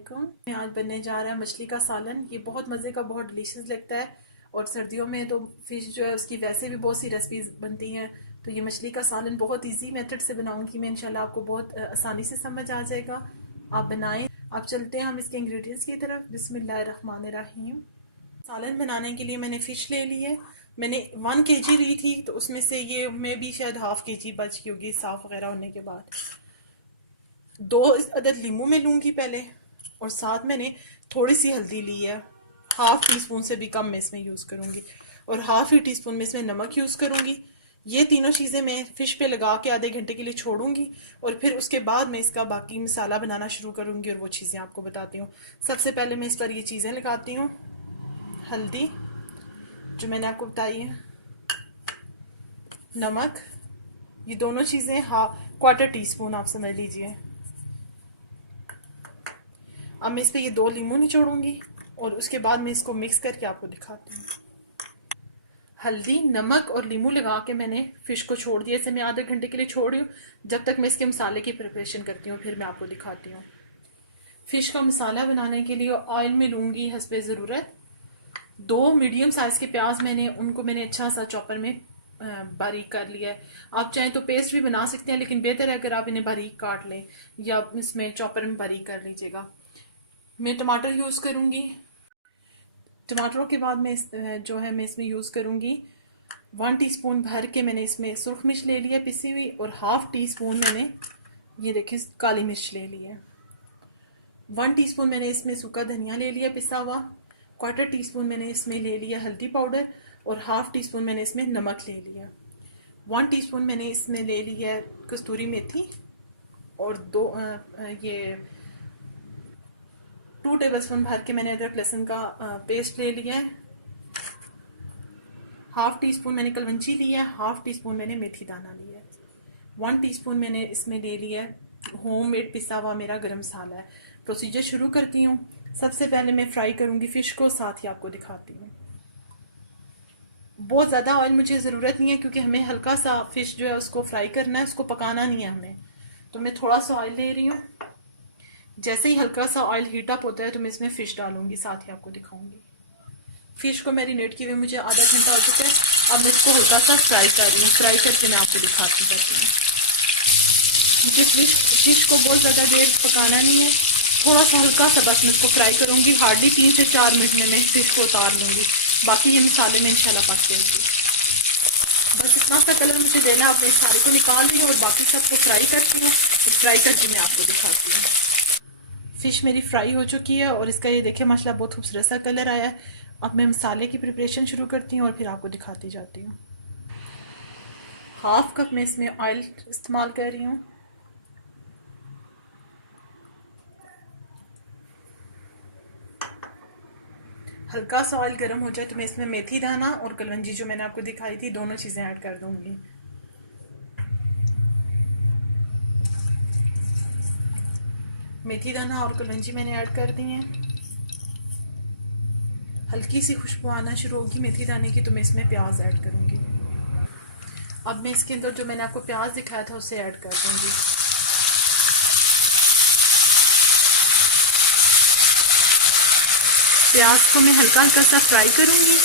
वालेकुम। आज बनने जा रहा है मछली का सालन। ये बहुत मज़े का, बहुत डिलीशियस लगता है। और सर्दियों में तो फ़िश जो है उसकी वैसे भी बहुत सी रेसिपीज़ बनती हैं। तो ये मछली का सालन बहुत इजी मेथड से बनाऊंगी मैं, इंशाल्लाह आपको बहुत आसानी से समझ आ जाएगा। आप बनाएं। आप चलते हैं हम इसके इंग्रेडिएंट्स की तरफ। बिस्मिल्लाहिर्रहमानिर्रहीम। सालन बनाने के लिए मैंने फ़िश ले ली है। मैंने 1 kg ली थी, तो उसमें से ये मैं भी शायद ½ kg बच गई होगी साफ़ वगैरह होने के बाद। 2 अदद लीमू में लूँगी पहले, और साथ मैंने थोड़ी सी हल्दी ली है। ½ टीस्पून से भी कम मैं इसमें यूज़ करूँगी, और ½ ही टीस्पून में इसमें नमक यूज़ करूँगी। ये तीनों चीज़ें मैं फ़िश पे लगा के आधे घंटे के लिए छोड़ूंगी, और फिर उसके बाद मैं इसका बाकी मसाला बनाना शुरू करूँगी, और वो चीज़ें आपको बताती हूँ। सबसे पहले मैं इस पर ये चीज़ें लगाती हूँ। हल्दी जो मैंने आपको बताई है, नमक, ये दोनों चीज़ें ¼ टीस्पून आप समझ लीजिए। अब मैं इस पर ये 2 लीमू निचोड़ूंगी, और उसके बाद मैं इसको मिक्स करके आपको दिखाती हूँ। हल्दी, नमक और लीमू लगा के मैंने फ़िश को छोड़ दिया। इसे मैं आधे घंटे के लिए छोड़ रही हूँ, जब तक मैं इसके मसाले की प्रिपरेशन करती हूँ, फिर मैं आपको दिखाती हूँ। फ़िश का मसाला बनाने के लिए ऑयल में लूँगी हस्बे ज़रूरत 2 मीडियम साइज़ के प्याज। उनको मैंने अच्छा सा चॉपर में बारीक कर लिया है। आप चाहें तो पेस्ट भी बना सकते हैं, लेकिन बेहतर है अगर आप इन्हें बारीक काट लें, या इसमें चॉपर में बारीक कर लीजिएगा। मैं टमाटर यूज़ करूँगी। टमाटरों के बाद मैं इसमें यूज़ करूँगी 1 टीस्पून भर के मैंने इसमें सुरख मिर्च ले लिया पिसी हुई, और ½ टीस्पून मैंने ये देखिए काली मिर्च ले ली है। 1 टीस्पून मैंने इसमें सूखा धनिया ले लिया पिसा हुआ। ¼ टीस्पून मैंने इसमें ले लिया हल्दी पाउडर, और ½ टीस्पून मैंने इसमें नमक ले लिया। 1 टीस्पून मैंने इसमें ले लिया कस्तूरी मेथी, और 2 टेबलस्पून भर के मैंने अदरक लहसुन का पेस्ट ले लिया है। ½ टीस्पून मैंने कलवंजी लिया है। ½ टीस्पून मैंने मेथी दाना लिया है। 1 टीस्पून मैंने इसमें ले लिया है होम मेड पिसा हुआ मेरा गरम मसाला है। प्रोसीजर शुरू करती हूँ। सबसे पहले मैं फ्राई करूँगी फ़िश को, साथ ही आपको दिखाती हूँ। बहुत ज़्यादा ऑयल मुझे ज़रूरत नहीं है, क्योंकि हमें हल्का सा फ़िश जो है उसको फ्राई करना है, उसको पकाना नहीं है हमें। तो मैं थोड़ा सा ऑयल ले रही हूँ। जैसे ही हल्का सा ऑयल हीट अप होता है तो मैं इसमें फ़िश डालूंगी, साथ ही आपको दिखाऊंगी। फ़िश को मैरिनेट किए हुए मुझे आधा घंटा हो चुका है। अब मैं इसको हल्का सा फ्राई कर रही हूँ। फ्राई करके मैं आपको दिखाती जाती हूँ। मुझे फ़िश को बहुत ज़्यादा देर पकाना नहीं है, थोड़ा सा हल्का सा बस मैं इसको फ्राई करूँगी। हार्डली 3 से 4 मिनट में मैं फ़िश को उतार लूँगी। बाकी ये मसाले में इंशाल्लाह पक जाएगी। बस इतना सा कलर मुझे देना है। अपने सारे को निकाल रही हूँ और बाकी सबको फ्राई करती हूँ, तो फ्राई करके मैं आपको दिखाती हूँ। फ़िश मेरी फ्राई हो चुकी है, और इसका ये देखिए माशाल्लाह बहुत खूबसूरत सा कलर आया है। अब मैं मसाले की प्रिपरेशन शुरू करती हूँ, और फिर आपको दिखाती जाती हूँ। ½ कप मैं इसमें ऑयल इस्तेमाल कर रही हूँ। हल्का सा ऑयल गर्म हो जाए तो मैं इसमें मेथी दाना और कलवंजी जो मैंने आपको दिखाई थी, दोनों चीज़ें ऐड कर दूंगी। मेथी दाना और कलवंजी मैंने ऐड कर दी हैं। हल्की सी खुशबू आना शुरू होगी मेथी दाने की, तो मैं इसमें प्याज ऐड करूंगी। अब मैं इसके अंदर जो मैंने आपको प्याज दिखाया था उसे ऐड कर दूंगी। प्याज को मैं हल्का हल्का सा फ्राई करूंगी।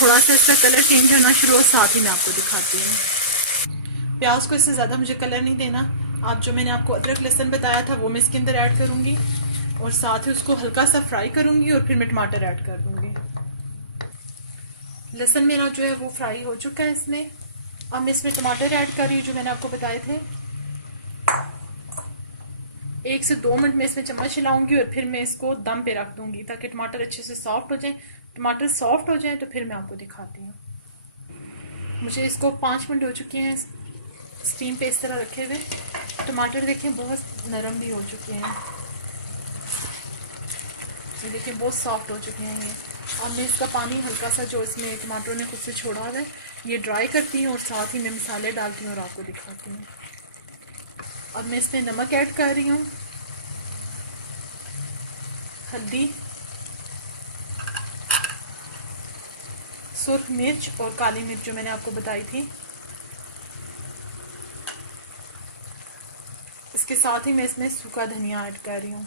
थोड़ा सा इसका कलर चेंज होना शुरू हो, साथ ही मैं आपको दिखाती हूँ। प्याज को इससे ज़्यादा मुझे कलर नहीं देना। आप जो मैंने आपको अदरक लहसुन बताया था वो मैं इसके अंदर ऐड करूंगी, और साथ ही उसको हल्का सा फ्राई करूंगी, और फिर मैं टमाटर ऐड कर दूंगी। लहसुन मेरा जो है वो फ्राई हो चुका है इसमें। अब मैं इसमें टमाटर ऐड कर रही हूँ जो मैंने आपको बताए थे। 1 से 2 मिनट में इसमें चम्मच हिलाऊंगी, और फिर मैं इसको दम पे रख दूंगी ताकि टमाटर अच्छे से सॉफ्ट हो जाए। टमाटर सॉफ्ट हो जाए तो फिर मैं आपको दिखाती हूँ। मुझे इसको 5 मिनट हो चुके हैं स्टीम पे इस तरह रखे हुए। टमाटर देखें बहुत नरम भी हो चुके हैं, ये देखिए बहुत सॉफ्ट हो चुके हैं ये। अब मैं इसका पानी हल्का सा जो इसमें टमाटरों ने खुद से छोड़ा हुआ है ये ड्राई करती हूँ, और साथ ही मैं मसाले डालती हूँ और आपको दिखाती हूँ। अब मैं इसमें नमक ऐड कर रही हूँ, हल्दी, सुर्ख मिर्च और काली मिर्च जो मैंने आपको बताई थी। इसके साथ ही मैं इसमें सूखा धनिया ऐड कर रही हूँ।